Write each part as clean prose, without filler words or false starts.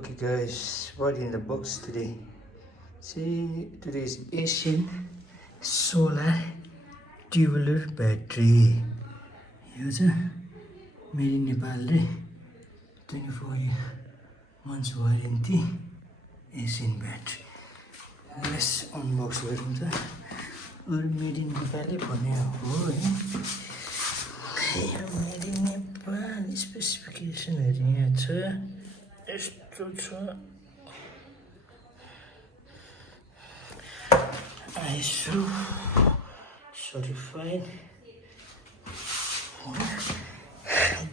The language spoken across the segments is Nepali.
Okay guys, what in the box today? See, today is Asian solar tubular battery. Here's a made in Nepal, 24 months warranty Asian battery. Let's unbox it. Or made in Nepal, made in Nepal specification. ISO certified.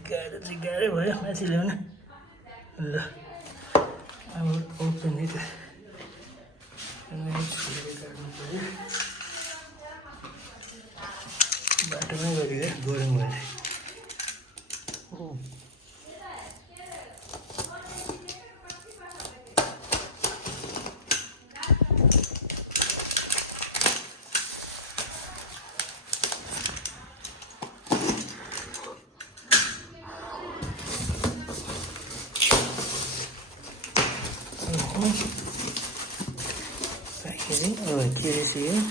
Gaह्रो चाहिँ गाह्रै भयो माथि ल्याउन ल I will open it. बाटोमै गयो गरौँ भने packaging. Oh, here is here.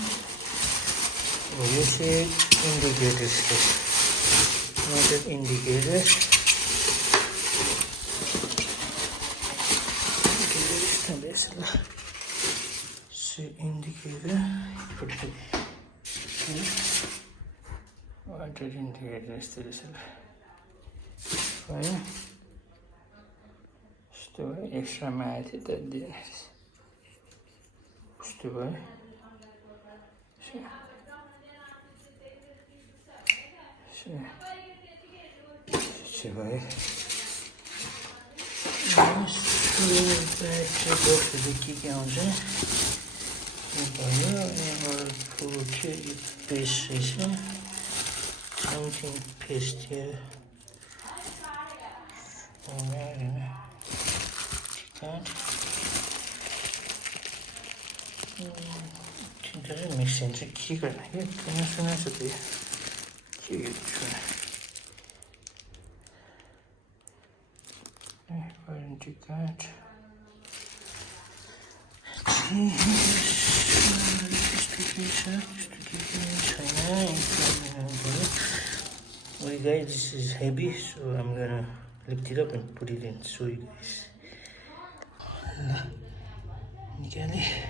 Oh, you see indicators here. Motor indicator. See indicator. Put it here. Water indicator is there. Fine. Store extra math that there. Store. Battery box के आउँछ भयो अनि फुल चाहिँ पेस्ट रहेछ समथिङ पेस्ट थियो मिक्सिङ चाहिँ के गर्ने क्या सुना छ त्यो के warranty card. Well guys, this is heavy, so I'm gonna lift it up and put it in, show you guys. Nikkeli.